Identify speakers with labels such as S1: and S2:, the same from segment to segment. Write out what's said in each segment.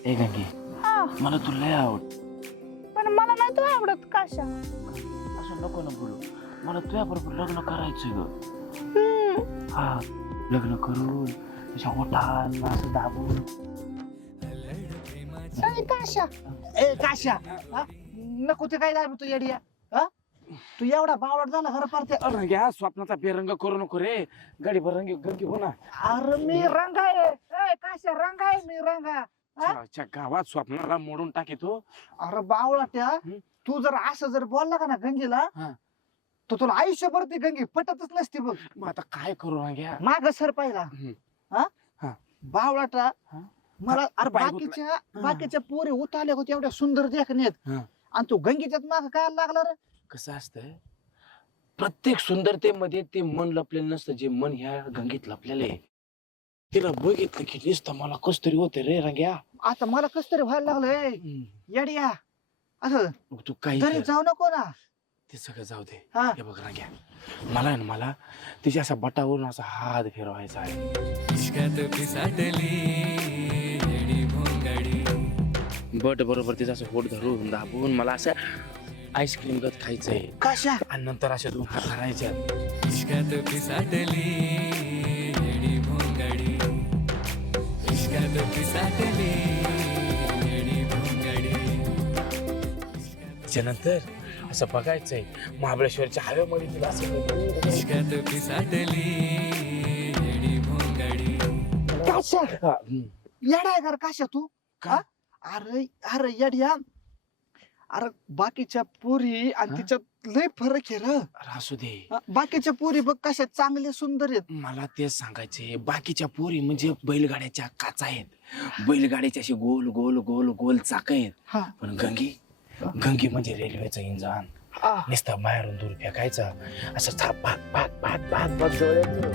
S1: ए गंगे,
S2: हा
S1: मला तू लय आवड.
S2: पण मला नाही तू आवडत काशा.
S1: असं नको ना बोलू. मला तुझ्या बरोबर लग्न करायचंय ग.
S2: हम्म.
S1: हा, लग्न करून तुझ्या ओठांना असं दाबून.
S2: अरे काशा,
S3: ए काश्या हा? नको ते काय दाबी तू येडिया हा? तू एवढा बावड झाला खरं परते.
S1: रंग्या, स्वप्नाचा बेरंग करू नको रे. गाडी भर रंगी गंगी हो ना.
S3: अरे मी रंग आहे. ए काश्या रंग आहे मी रंग.
S1: अच्छा, गावात स्वप्नाला मोडून टाकीतो.
S3: अरे बावळाट्या,
S1: हम्म.
S3: तू जर असं जर बोलला का ना गंगीला
S1: हा.
S3: तर तुला आयुष्यभर ती गंगी पटतच नसती बघ.
S1: मग आता काय करू रंग्या?
S3: माग सर पाहिला हा
S1: हा.
S3: बावळाटा.
S1: हा.
S3: मला अरे
S1: पाय
S3: बाकीच्या पोरी उतारल्या होत्या एवढ्या सुंदर देखण्यात
S1: हा.
S3: आणि तू गंगीच्यात माग काय लागला रे?
S1: कसं असतंय, प्रत्येक सुंदरतेमध्ये ते मन लपलेलं नसतं जे मन ह्या गंगेत लपलेलं आहे. तिला बघितलं की नुसतं मला कस तरी होते रे रंग्या.
S3: आता मला कस तरी व्हायला लागलंय येडिया. असं
S1: मग तू काही
S3: तरी
S1: कर.
S3: जाऊ नको ना.
S1: ते सगळं जाऊ दे.
S3: हा.
S1: हे बघ रंग्या, मला आहे ना, मला तिच्या असा बटावरून असा हात फिरवायचा आहे. बट बरोबर तिचा असं होट धरून दाबून मला असं आईस्क्रीम गत खायचंय.
S3: काशा
S1: आणि नंतर असे दोन हात धरायचे. त्याच्यानंतर असं बघायचंय महाबळेश्वरच्या हवेमध्ये तिला असं
S3: काशा
S1: हा,
S3: येडा आहे का काशा तू?
S1: का?
S3: अरे अरे येड्या. अरे बाकीच्या पोरी आणि
S1: हा?
S3: तिच्यात लय फरक आहे रे.
S1: अरे असू दे.
S3: बाकीच्या पोरी बघ कशा चांगल्या सुंदर आहेत.
S1: मला तेच सांगायचे, बाकीच्या पोरी म्हणजे बैलगाड्याच्या काचा आहेत. बैलगाड्याच्या अशी गोल गोल गोल गोल चाक आहेत.
S3: हा.
S1: पण गंगी म्हणजे रेल्वेचं इंजन.
S3: आ,
S1: नुसतं बाहेरून दूर फेकायचा, असं थाप भाग भाग भाग भाग भाग जवळ.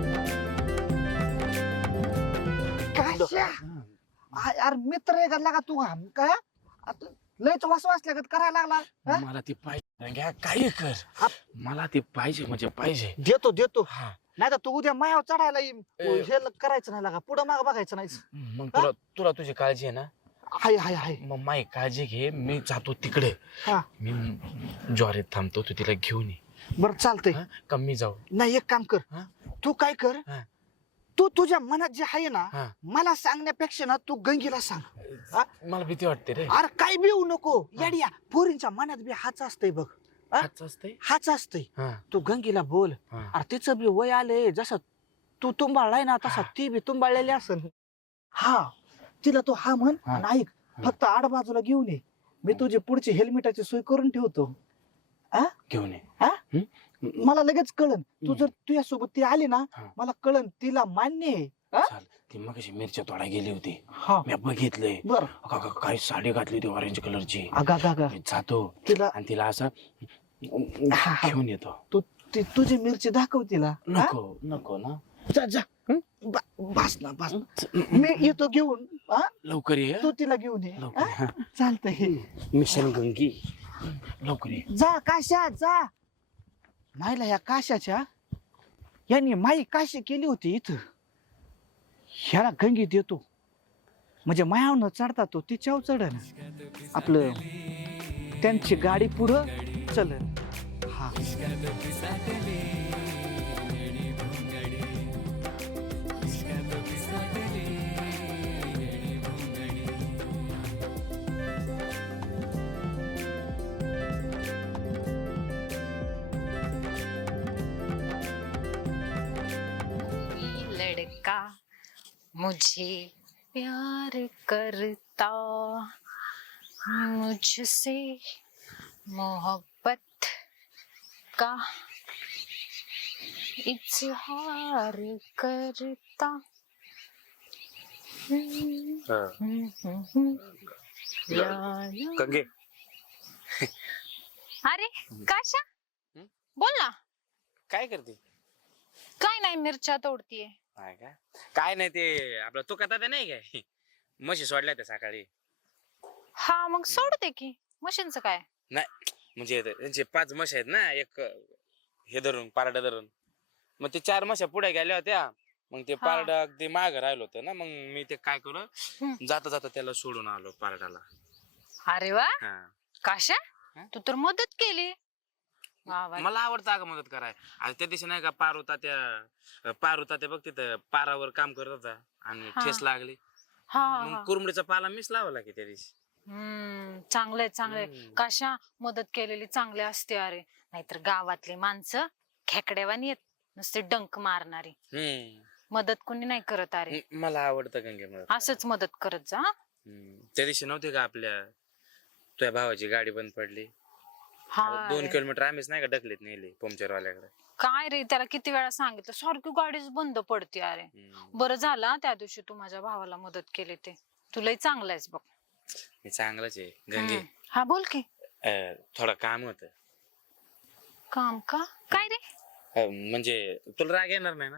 S3: काशा यार मित्र आहे का लागा तू आम काय आता लयच वाचल्यागत करायला लागला. हा?
S1: मला ती पाहिजे रंग्या, काही कर.
S3: हा.
S1: मला ती पाहिजे म्हणजे पाहिजे.
S3: देतो देतो.
S1: हा.
S3: नाही तर तू उद्या मायावर चढायला येईन.
S1: ए.
S3: हे करायचं नाही लागा पुढं माग बघायचं नाही.
S1: मग तुला तुला तुझी काळजी आहे ना.
S3: हाय हाय हाय.
S1: मग माई काळजी घे, मी जातो तिकडे.
S3: हा.
S1: मी ज्वारीत थांबतो, तू तिला घेऊन ये.
S3: बरं चालतंय.
S1: हा? का मी जाऊ?
S3: नाही एक काम कर.
S1: हा?
S3: तू काय कर,
S1: हा.
S3: तू तुझ्या मनात जे आहे ना
S1: हा.
S3: मला सांगण्यापेक्षा ना तू गंगीला सांग. हा?
S1: मला भीती वाटते रे.
S3: अरे काय भिवू नको येड्या. पोरींच्या मनात बी हाच असतंय बघ.
S1: हाच असतंय.
S3: हाच असतंय.
S1: हा.
S3: तू गंगीला बोल.
S1: हा.
S3: अरे तिचं बी वय आलंय जसं तू तुंबाळलाय ना तसा ती बी तुंबाळलेली असेल. हा तिला तू हा म्हण
S1: हा.
S3: आणि ऐक फक्त आड बाजूला घेऊन ये. मी तुझी पुढची हेल्मेटाची सोय करून ठेवतो.
S1: घेऊन ये.
S3: हा?
S1: हम्म?
S3: मला लगेच कळन. तू जर तुझ्यासोबत ती आली ना
S1: हा.
S3: मला कळन तिला मान्य आहे. हा?
S1: चाल. ती मग अशी मिरच्या तोडा गेली होती,
S3: हा
S1: मी बघितलंय.
S3: बर
S1: काही साडी घातली होती ऑरेंज कलरची.
S3: अगा
S1: मी जातो
S3: तिला
S1: आणि तिला असं
S3: हा.
S1: घेऊन येतो.
S3: तुझी मिरची दाखव तिला. हा?
S1: नको नको ना.
S3: जा जा. बस ना बस. मी येतो घेऊन. हा?
S1: लवकर ये.
S3: तू तिला घेऊन ये.
S1: लवकर ये.
S3: हा? चालतंय.
S1: मिशन गंगी, लवकर ये.
S3: जा काशा जा. मायला ह्या काशाच्या यांनी माई काशी केली होती इथं. ह्याला गंगी देतो म्हणजे मायावनं चढता तो तिच्यावर चढन. आपलं त्यांची गाडी पुढं चलन. हा
S4: लड़का मुझे प्यार करता, मुझसे मोहब्बत का इजहार करता.
S1: गंगे,
S4: अरे काशा, बोल ना.
S1: काय करते?
S4: काय नाही, मिरच्या तोडतीये.
S1: काय नाही, ते आपलं तू कथा नाही काय, म्हशी सोडल्या त्या सकाळी.
S4: हा मग सोडते की. मशीनचं काय?
S1: नाही म्हणजे त्यांचे 5 म्हशी आहेत ना, एक हे धरून पारडा धरून. मग ते 4 म्हशी पुढे गेल्या होत्या, मग ते
S4: हा.
S1: पारडा अगदी माग राहिलं होतं ना, मग मी ते काय
S4: हम्म.
S1: केलं, जाता जाता त्याला सोडून आलो पारडाला.
S4: अरे वा
S1: हा.
S4: काशा
S1: हा?
S4: तू तर मदत केली. वा वा.
S1: मला आवडतं अगं मदत कराय. आणि त्या दिवशी नाही का पारू तात्या बघ तिथं पारावर काम करत होता आणि
S4: हा.
S1: ठेस लागली.
S4: हा
S1: मग
S4: हा.
S1: कुरमुडीचा पाला मीच लावला की त्या दिवशी.
S4: चांगलंय चांगलंय.
S1: हम्म.
S4: काशा मदत केलेली चांगली असते अरे. नाहीतर गावातली माणसं खेकड्यावानी येत नुसते डंक मारणारी.
S1: हम्म.
S4: मदत कोणी नाही करत अरे.
S1: मला आवडतं गंगे मदत
S4: असंच मदत करत जा.
S1: त्या दिवशी नव्हती का आपल्या तुझ्या भावाची गाडी बंद पडली.
S4: हा
S1: 2
S4: रे.
S1: किलोमीटर आम्हीच नाही का ढकलीत नेली पंक्चर वाल्याकडे.
S4: काय रे त्याला किती वेळा सांगितलं सारखी गाडीच बंद पडते अरे. बरं झालं त्या दिवशी तू माझ्या भावाला मदत केली ते. तुलाही चांगलं आहेस बघ.
S1: मी चांगलाच आहे गंगे.
S4: हा बोल की.
S1: थोडं काम होतं.
S4: काम का काय रे.
S1: म्हणजे तुला राग येणार नाही ना?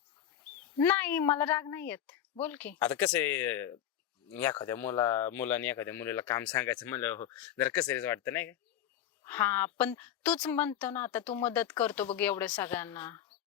S4: नाही मला राग नाही येत बोल की.
S1: आता कसं आहे, एखाद्या मुलाने एखाद्या मुलीला काम सांगायचं म्हणलं जरा कसं वाटतं नाही का?
S4: हा पण तूच म्हणतो ना आता तू मदत करतो बघ एवढ्या सगळ्यांना.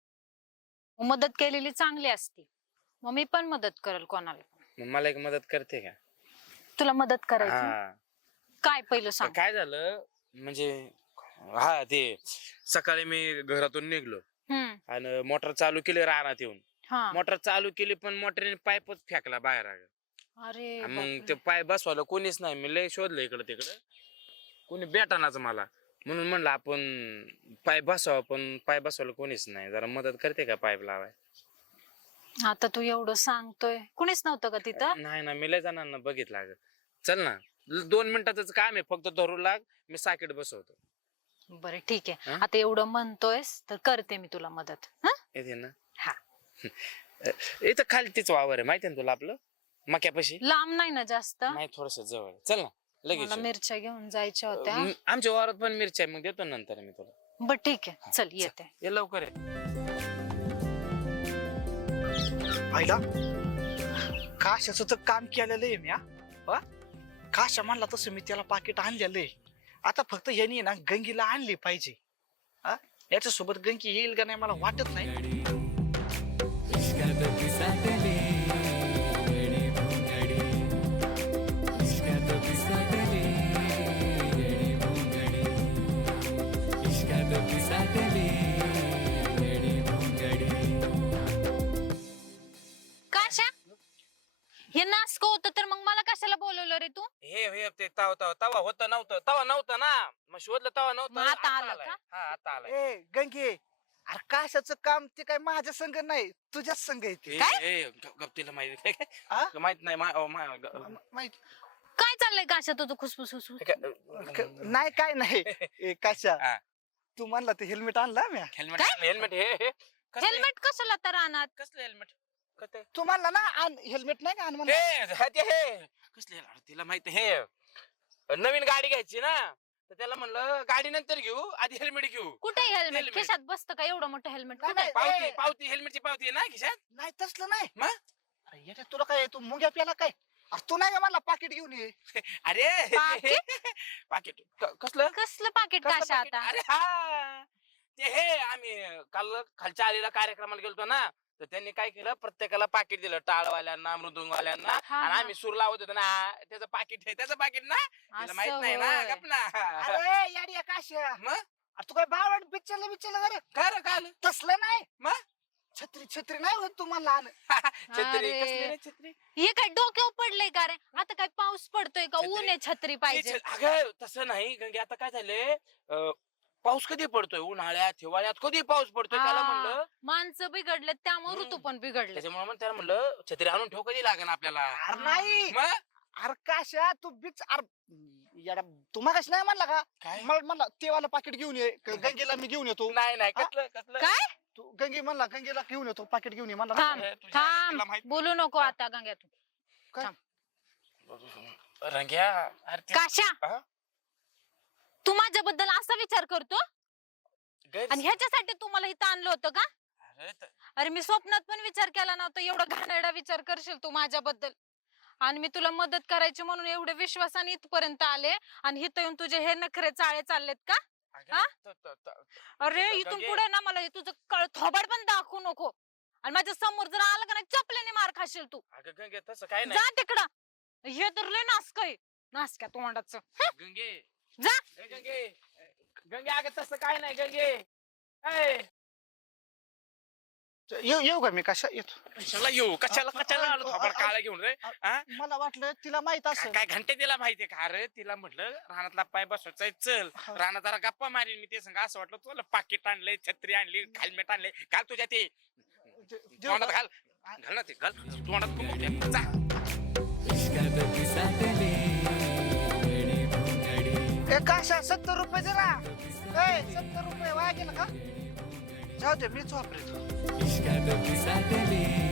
S4: मदत केलेली चांगली असती. मग मी पण मदत करेल कोणाला.
S1: मग मला एक मदत करते का?
S4: तुला मदत करायची
S1: हा.
S4: काय पहिलं सांग.
S1: काय झालं म्हणजे, हा ते सकाळी मी घरातून निघलो आणि मोटर चालू केली रानात येऊन.
S4: हा.
S1: मोटर चालू केली पण मोटरने पाईपच फेकला बाहेर.
S4: अरे
S1: मग
S4: बापरे.
S1: ते पाईप बसवायला कोणीच नाही. मी लय शोधलं इकडं तिकडं, कोणी भेटानाच मला. म्हणून म्हणलं आपण पाईप बसवावं, पण पाईप बसवायला कोणीच नाही. जरा मदत करते का पाईप लावाय?
S4: आता तू एवढं सांगतोय कुणीच नव्हतं का तिथं.
S1: नाही ना, मी लय जणांना बघितलं अगं. चल ना 2 मिनिटाच काम आहे फक्त, धरू लाग मी सॉकेट बसवतो.
S4: बरं ठीक आहे.
S1: हा?
S4: आता एवढं म्हणतोयस तर करते मी तुला मदत. हा
S1: येते ना?
S4: हा.
S1: इथं खाली तीच वावर आहे माहिती ना तुला, आपलं मक्यापाशी.
S4: लांब नाही ना जास्त.
S1: नाही थोडस जवळ. चल ना लगेच
S4: मला
S1: येऊ.
S4: मिरच्या घेऊन जायच्या होत्या.
S1: आमच्या वावरात पण मिरची आहे, मग देतो नंतर मी तुला.
S4: बर ठीक आहे चल येते.
S1: ये लवकर आहे.
S3: पाहिला काशाचं तर काम केलेलं आहे मी. हा काशा म्हणला तसं मी त्याला पाकिट आणलेलं आहे. आता फक्त यांनी ना गंगीला आणली पाहिजे. हा याच्यासोबत गंगी येईल का नाही मला वाटत नाही.
S4: काशा हे नासक होतं तर मग मला कशाला बोलवलं रे तू.
S1: हे ते तवा होतं नव्हतं ना, मग शोधलं तवा नव्हतं.
S4: मग आता आलं
S1: आलाय.
S4: का?
S1: हा आता आलाय.
S3: ए गंगे अरे काशाचं काम ते काय माझ्या संग नाही तुझ्याच संग येते.
S1: गप्तीला माहिती
S3: हा?
S1: माहित नाही
S3: माहित
S4: काय चाललंय काशा तुझं खुसफुस
S3: नाही काय नाही. ए काशा
S1: हा.
S3: तू म्हणला ते हेल्मेट आणला मी.
S1: हेल्मेट हे
S4: हेल्मेट कशाला तर रानात.
S1: कसलं हेल्मेट?
S3: तू म्हणला ना आण हेल्मेट नाही का आण म्हणला.
S1: हे कसले तिला माहिती. हे नवीन गाडी घ्यायची ना, तर त्याला म्हणलं गाडी नंतर घेऊ, आधी हेल्मेट घेऊ.
S4: कुठे हेल्मेट
S1: हेल्मेट.
S4: खिशात बसतं का एवढं मोठं हेल्मेट
S3: नाही,
S4: कुठे.
S3: नाही.
S1: पावती हेल्मेटची पावती आहे ना खिशात.
S3: नाही तसलं नाही.
S1: मग?
S3: अरे येड्या, तुला काय तू मुंग्या प्याला काय. अरे तू नाही का म्हणला पाकिट घेऊन ये.
S1: अरे पाकिट कसलं
S4: कसलं पाकिट
S3: कसलं
S4: काशा
S3: पाकीट?
S4: आता.
S1: अरे हा ते हे आम्ही काल खालच्या आलेला कार्यक्रमाला गेलतो ना, तर त्यांनी काय केलं, प्रत्येकाला पाकिट दिलं, टाळवाल्यांना मृदुंगवाल्यांना.
S4: हा,
S1: आणि
S4: हा.
S1: आम्ही सूर लावत होतो ना, त्याचं पाकिट ना तिला
S4: असं
S1: माहित नाही ना.
S4: होय.
S1: गप ना.
S3: अरे याडिया काशा
S1: मग
S3: अरे तू काय बावड बिचारलं अरे
S1: काय
S3: तसलं नाही.
S1: मग?
S3: छत्री नाही होत तुम्हाला आण.
S1: छत्री
S4: अरे.
S1: कसली रे छत्री?
S4: हे काय डोक्यावर पडलंय का रे. आता काय पाऊस पडतोय का
S1: छत्री?
S4: ऊन आहे छत्री पाहिजे.
S1: अगं तसं नाही, कारण की आता काय झालंय, पाऊस कधी पडतोय, उन्हाळ्यात हिवाळ्यात कधी पाऊस पडतोय. त्याला
S4: हा.
S1: म्हणलं
S4: माणसं बिघडले त्यामुळे ऋतू पण बिघडले.
S1: त्याच्यामुळे मग त्याला म्हणलं छत्री आणून ठेव, कधी लागेल आपल्याला.
S3: अरे नाही.
S1: मग
S3: अरे काशा तू बिच अरे येड्या तू मगाशी नाही म्हणला का.
S1: काय?
S3: मला म्हणला ते वाला पाकिट घेऊन ये गंगेला मी घेऊन येतो.
S1: नाही
S3: हा?
S1: कसलं
S4: काय
S3: तू गंगे म्हणला गंगेला घेऊन येतो पाकिट घेऊन ये म्हणला.
S4: थांब
S1: तुझ्या तुला माहित-
S4: थांब बोलू नको आता गंग्यातून.
S1: रंग्या अरे ते-
S4: काशा
S1: हा?
S4: तू माझ्याबद्दल असा विचार करतो
S1: गैर-
S4: आणि ह्याच्यासाठी तू मला इथं आणलं होतं का.
S1: अरे
S4: अरे मी स्वप्नात पण विचार केला नव्हता एवढा घाणेरडा विचार करशील तू माझ्याबद्दल. आणि मी तुला मदत करायची म्हणून एवढे विश्वासाने इथपर्यंत आले आणि इथं येऊन तुझे हे नखरे चाळे चाललेत का.
S1: अगं,
S4: हा?
S1: त- त- त-
S4: अरे
S1: गंगे.
S4: इथून पुढे ना मला हे तुझं थोबड पण दाखवू नको. आणि माझ्या समोर जर आलं का नाही चपल्याने मार खाशील तू.
S1: अगं गंगे तसं काय नाही
S4: जा तिकडं. हे तर लय नासकय नासक्या तोंडाचं.
S1: गंगे
S4: जा.
S1: ए, गंगे गंगे अगं तसं काय नाही गंगे. ए,
S3: येऊ का मी कशा येतो?
S1: कशाला येऊ कशाला आलो थोबाड काळा घेऊन रे. हा?
S3: मला वाटलं तिला माहित असेल.
S1: काय घंटे तिला माहितीये का? अरे तिला म्हटलं रानातला पाय बसवायचा चल रानात जरा गप्पा मारीन मी. ते सांग असं वाटलं तुला पाकिट आणलंय छत्री आणली हेल्मेट आणलंय घाल तुझ्या ते तोंडात घाल घाल ना ते घाल तोंडात कुंकू जा.
S3: काशा 70 रुपये दे ना. 70 रुपये वाया गेलं का? जाऊ दे मीच वापरतो.
S5: इश्कात पिसाटली